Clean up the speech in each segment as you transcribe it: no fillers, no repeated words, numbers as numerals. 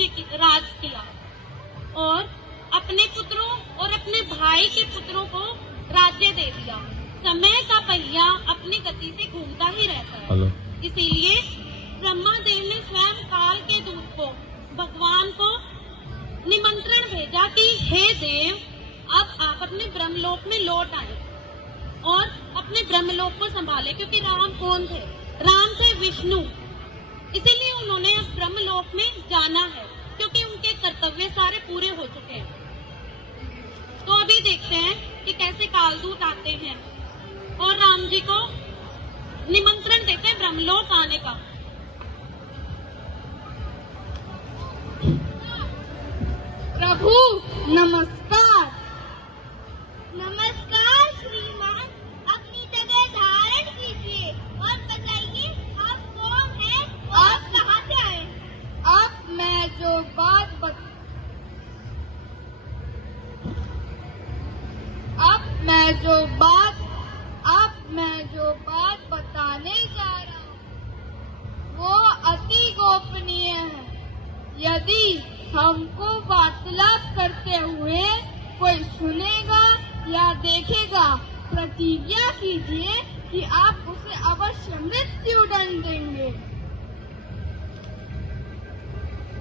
राज किया और अपने पुत्रों और अपने भाई के पुत्रों को राज्य दे दिया। समय का पहिया अपनी गति से घूमता ही रहता है। इसीलिए ब्रह्मा देव ने स्वयं काल के दूत को, भगवान को निमंत्रण भेजा कि हे देव, अब आप अपने ब्रह्मलोक में लौट आए और अपने ब्रह्मलोक को संभाले। क्योंकि राम कौन थे? राम थे विष्णु। इसीलिए उन्होंने अब ब्रह्मलोक में जाना है, क्योंकि उनके कर्तव्य सारे पूरे हो चुके हैं। तो अभी देखते हैं कि कैसे कालदूत आते हैं और राम जी को निमंत्रण देते हैं ब्रह्मलोक आने का। प्रभु नमस्कार। नमस्कार श्रीमान, अपनी जगह धारण कीजिए और बताइए आप कौन हैं और कहाँ से आए? अब मैं जो बात बताने जा रहा हूँ वो अति गोपनीय है। यदि हमको वार्तालाप करते हुए कोई सुनेगा या देखेगा, प्रतिज्ञा कीजिए कि आप उसे अवश्य मृत्यु दंड देंगे।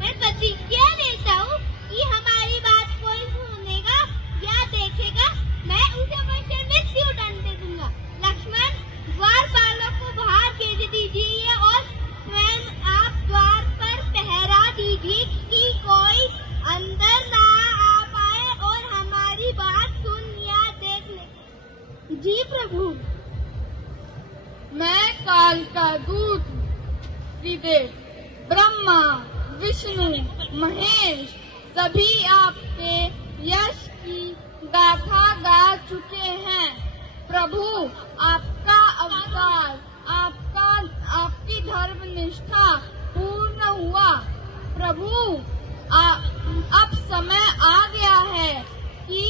मैं प्रतिज्ञा देता हूँ कि हमारी बात कोई सुनेगा या देखेगा, मैं उसे अवश्य मृत्यु दंड दे दूंगा। लक्ष्मण, द्वारपालों को बाहर भेज दीजिए और स्वयं आप द्वार पर पहरा दीजिए कि कोई अंदर ना आ पाए और हमारी बात सुन या देख ले। जी प्रभु। मैं काल का दूत त्रिदेव ब्रह्मा, विष्णु, महेश सभी आपके यश की गाथा गा चुके हैं। प्रभु, आपका अवतार, आपकी धर्म निष्ठा पूर्ण हुआ। प्रभु, अब समय आ गया है कि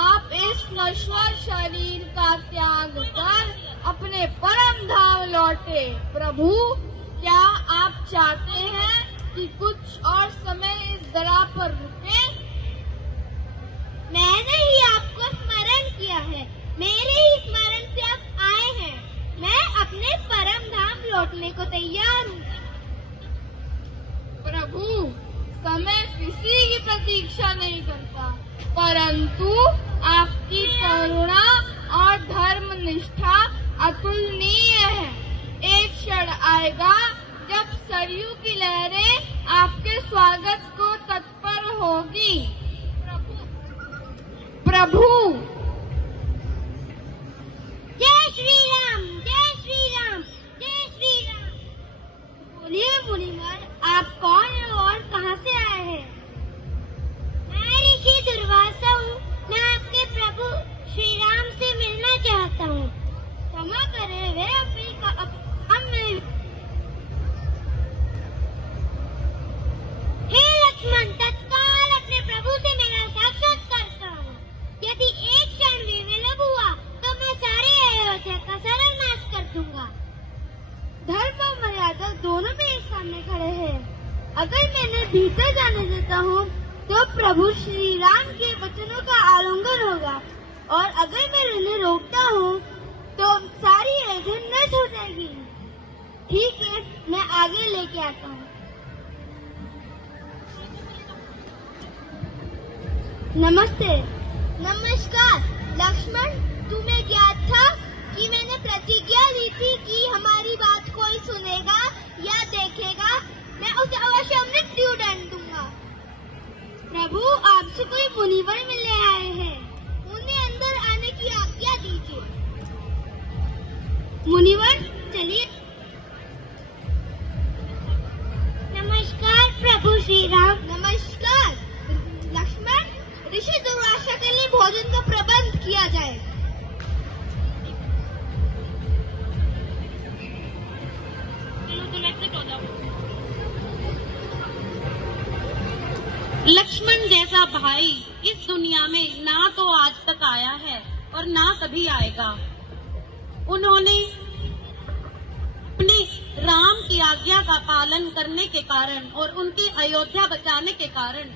आप इस नश्वर शरीर का त्याग कर अपने परम धाम लौटे। प्रभु, क्या आप चाहते हैं कि कुछ और समय इस दरा पर रुके? मैंने ही आपको स्मरण किया है, मेरे ही स्मरण से आप आए हैं। मैं अपने परम धाम लौटने को तैयार हूँ। प्रभु, समय किसी की प्रतीक्षा नहीं करता, परंतु आपकी करुणा और धर्म निष्ठा अतुलनीय है। एक क्षण आएगा जब सरयू की लहरें आपके स्वागत को तत्पर होगी। प्रभु। जय श्री राम, जय श्री राम, जय श्री राम। बोलिए मुनिवर, आप कौन हैं और कहाँ से आए हैं? मैं ऋषि दुर्वासा हूँ। मैं आपके प्रभु श्री राम से मिलना चाहता हूँ। क्षमा करें, वे हे लक्ष्मण, तत्काल अपने प्रभु से मेरा साक्षात्कार कराओ। यदि एक क्षण भी विलंब हुआ तो मैं सारे अयोध्या का सर्वनाश कर दूंगा। धर्म और मर्यादा दोनों मेरे सामने खड़े हैं। अगर मैंने भीतर जाने देता हूँ तो प्रभु श्री राम के वचनों का आलिंगन होगा, और अगर मैं उन्हें रोकता हूँ तो सारी अयोध्या नष्ट हो जाएगी। ठीक है, मैं आगे लेके आता हूँ। नमस्ते। नमस्कार लक्ष्मण, तुम्हें ज्ञात था कि मैंने प्रतिज्ञा दी थी कि हमारी बात कोई सुनेगा या देखेगा, मैं उसे अवश्य मृत्यु दंड दूंगा। प्रभु, आपसे कोई मुनिवर मिलने आए हैं, उन्हें अंदर आने की आज्ञा दीजिए। मुनिवर, चलिए। नमस्कार प्रभु श्री राम। नमस्कार लक्ष्मण, ऋषि दुर्वासा के लिए भोजन का प्रबंध किया जाए। लक्ष्मण जैसा भाई इस दुनिया में ना तो आज तक आया है और ना कभी आएगा। उन्होंने अपने राम की आज्ञा का पालन करने के कारण और उनकी अयोध्या बचाने के कारण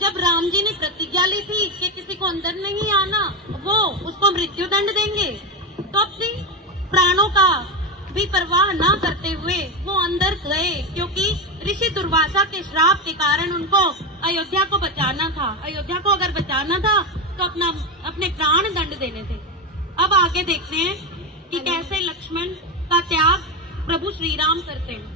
जब राम जी ने प्रतिज्ञा ली थी कि किसी को अंदर नहीं आना, वो उसको मृत्यु दंड देंगे, तो अपनी प्राणों का भी परवाह ना करते हुए वो अंदर गए, क्योंकि ऋषि दुर्वासा के श्राप के कारण उनको अयोध्या को बचाना था। अयोध्या को अगर बचाना था तो अपने प्राण दंड देने थे। अब आगे देखते हैं कि कैसे लक्ष्मण का त्याग प्रभु श्री राम करते हैं।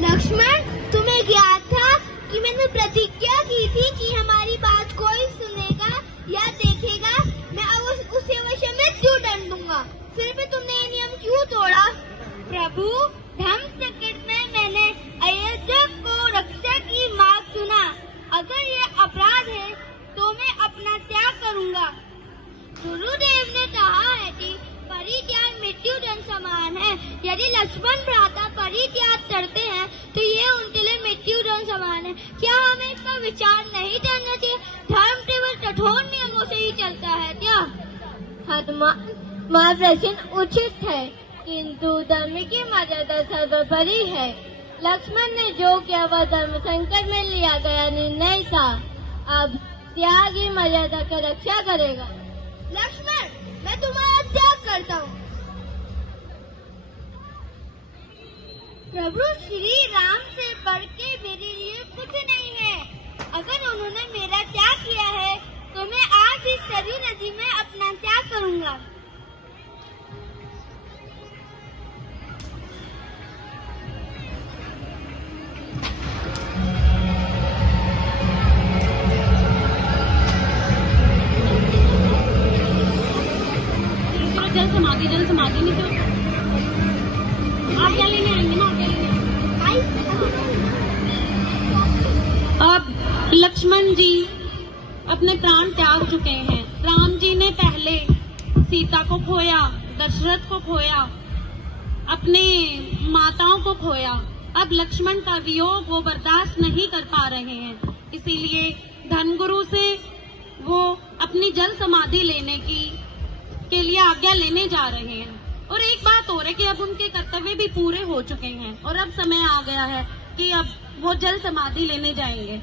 लक्ष्मण, तुम्हें ज्ञात था कि मैंने प्रतिज्ञा की थी कि हमारी बात कोई सुनेगा या देखेगा मैं उसे अवश्य मृत्यु दंड दूंगा, फिर भी तुमने ये नियम क्यों तोड़ा? प्रभु, धर्म संकट में मैंने अयोध्या को रक्षा की मांग सुना। अगर ये अपराध है तो मैं अपना त्याग करूंगा। गुरुदेव ने कहा है कि परित्याग मृत्यु दंड समान है। यदि लक्ष्मण भ्राता परित्याग करते हैं तो ये उनके लिए मृत्यु दंड समान है। क्या हमें इस पर विचार नहीं करना चाहिए? धर्म केवल कठोर नियमों से ही चलता है क्या? हनुमान प्रश्न उचित है, किंतु धर्म की मर्यादा सर्वोपरि है। लक्ष्मण ने जो किया वह धर्म संकट में लिया गया निर्णय था। अब त्याग ही मर्यादा की रक्षा करेगा। लक्ष्मण, मैं तुम्हारा त्याग करता हूँ। प्रभु श्री राम से बढ़ के मेरे लिए कुछ नहीं है। अगर उन्होंने मेरा त्याग किया है तो मैं आज इस सरयू नदी में अपना त्याग करूँगा। जल समाधि नहीं तो आप क्या लेने आएंगे ना, क्या लेने अब लक्ष्मण जी अपने प्राण त्याग चुके हैं। राम जी ने पहले सीता को खोया, दशरथ को खोया, अपने माताओं को खोया। अब लक्ष्मण का वियोग वो बर्दाश्त नहीं कर पा रहे हैं, इसीलिए धर्मगुरु से वो अपनी जल समाधि लेने के लिए आज्ञा लेने जा रहे हैं। और एक बात और है कि अब उनके कर्तव्य भी पूरे हो चुके हैं और अब समय आ गया है कि अब वो जल समाधि लेने जाएंगे।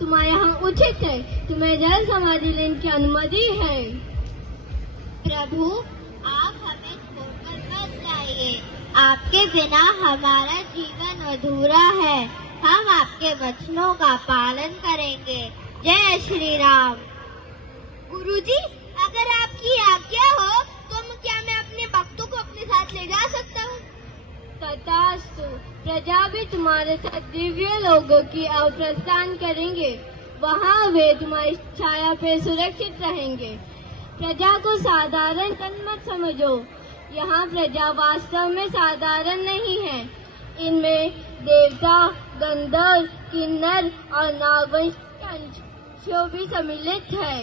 तुम्हारे यहाँ उचित है, तुम्हें जल समाधि लेने की अनुमति है। प्रभु, आप हमें छोड़कर मत जाइए। आपके बिना हमारा जीवन अधूरा है। हम आपके वचनों का पालन करेंगे। जय श्री राम। गुरुजी, अगर आपकी आज्ञा हो तो क्या मैं अपने भक्तों को अपने साथ ले जा सकता हूँ? तथास्तु। प्रजा भी तुम्हारे साथ दिव्य लोगों की ओर प्रस्थान करेंगे। वहाँ वे तुम्हारी छाया पे सुरक्षित रहेंगे। प्रजा को साधारण जन मत समझो। यहाँ प्रजा वास्तव में साधारण नहीं है। इनमें देवता, गंधर्व, किन्नर और नागवंश भी सम्मिलित है।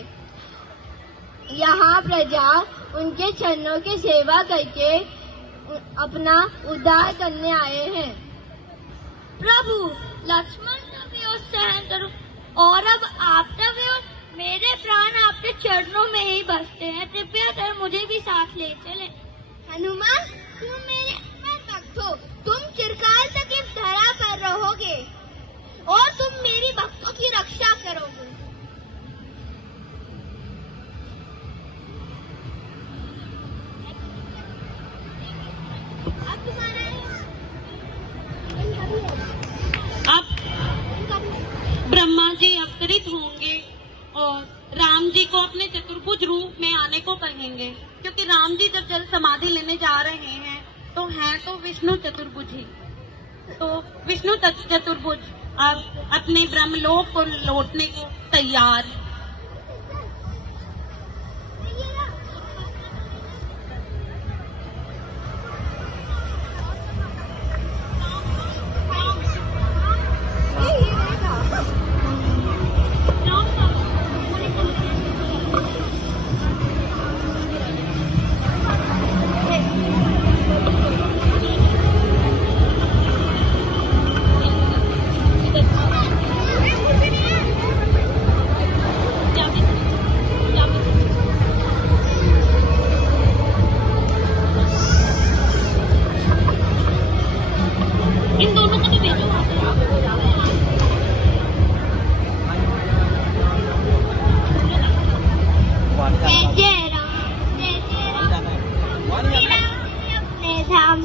यहाँ प्रजा उनके चरणों की सेवा करके अपना उद्धार करने आए हैं। प्रभु, लक्ष्मण का वियोग सहन करो और अब आपका वियोग। मेरे प्राण आपके चरणों में ही बसते हैं। कृपया कर मुझे भी साथ ले चले। हनुमान, तुम मेरे भक्त हो। तुम चिरकाल तक इस धरा पर रहोगे और तुम मेरी भक्तों की रक्षा करोगे। अब ब्रह्मा जी अवतरित होंगे और राम जी को अपने चतुर्भुज रूप में आने को कहेंगे, क्योंकि राम जी जब जल समाधि लेने जा रहे हैं तो हैं तो विष्णु चतुर्भुज ही। तो विष्णु चतुर्भुज अब अपने ब्रह्मलोक को लौटने को तैयार है। इन दोनों को तो भेजो। जय जय राम, जय जय राम, श्री राम अपने धाम।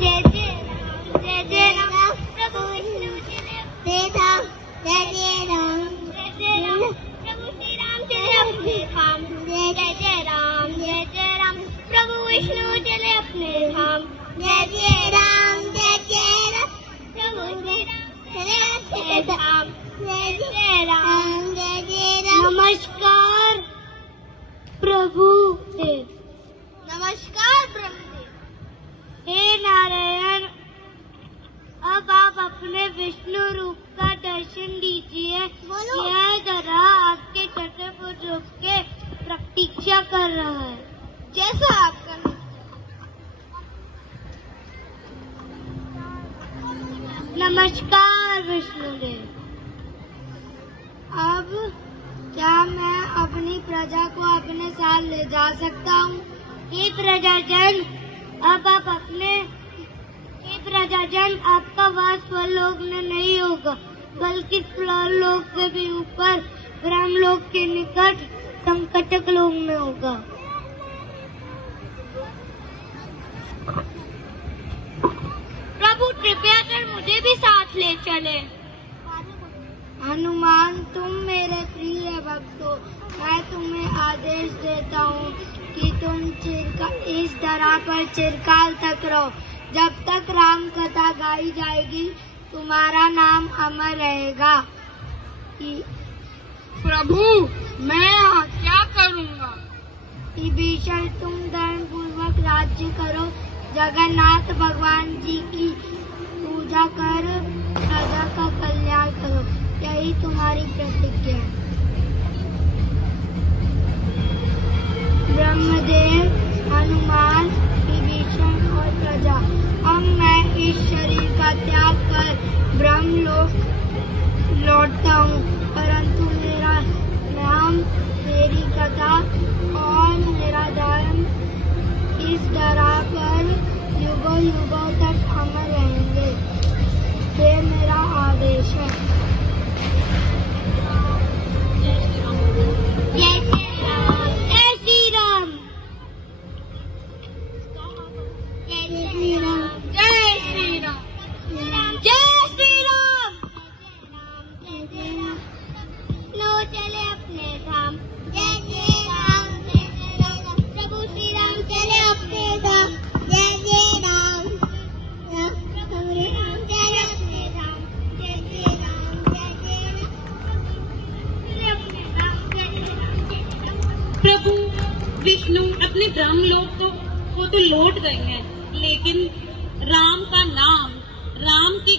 जय जय राम, जय जय राम, प्रभु विष्णु चले अपने धाम। जय जय राम, जय जय राम, प्रभु श्री राम चले अपने धाम। जय जय राम, जय जय राम, प्रभु विष्णु चले अपने धाम। जय जय राम, जय जय राम, प्रभु श्री राम चले अपने धाम। जय जय राम, जय जय राम। नमस्कार प्रभु देव। नमस्कार ब्रह्मदेव। हे नारायण, अब आप अपने विष्णु रूप का दर्शन दीजिए। यह जरा आपके चतुर्भुज रूप के प्रतीक्षा कर रहा है। जैसा आपका। नमस्कार विष्णुदेव। अब क्या मैं अपनी प्रजा को अपने साथ ले जा सकता हूँ? हे प्रजाजन, अब आप अपने प्रजाजन, आपका वास स्वलोक में नहीं होगा, बल्कि लोक के भी ऊपर ब्रह्मलोक के निकट संकटक लोक में होगा। प्रभु कृपया कर मुझे भी साथ ले चले। हनुमान, तुम मेरे प्रिय भक्त हो। मैं तुम्हें आदेश देता हूँ कि तुम इस धरा पर चिरकाल तक रहो। जब तक राम कथा गाई जाएगी तुम्हारा नाम अमर रहेगा। प्रभु, मैं यहाँ क्या करूँगा? विभीषण, तुम धर्म पूर्वक राज्य करो, जगन्नाथ भगवान जी की पूजा कर प्रजा का कल्याण करो, यही तुम्हारी प्रतिज्ञा है। ब्रह्मदेव, हनुमान, विभीषण और प्रजा, अब मैं इस शरीर का त्याग कर ब्रह्मलोक लौटता हूँ, परंतु मेरा नाम, मेरी कथा और मेरा धर्म इस धरा पर युगों युगों तक अमर रहेंगे। ये मेरा आदेश है। जय श्री राम, जय श्री राम, जय श्री राम, जय श्री राम। जय श्री राम, जय जय राम, लो चले अपने धाम। जय जय राम, जय जय राम, प्रभु श्री राम चले अपने धाम। जय जय राम, प्रभु श्री राम चले अपने धाम। जय जय राम, जय जय राम, चले अपने धाम। जय जय राम, जय जय राम। प्रभु विष्णु अपने ब्रह्मलोक को तो लौट गए हैं, लेकिन राम का नाम, राम की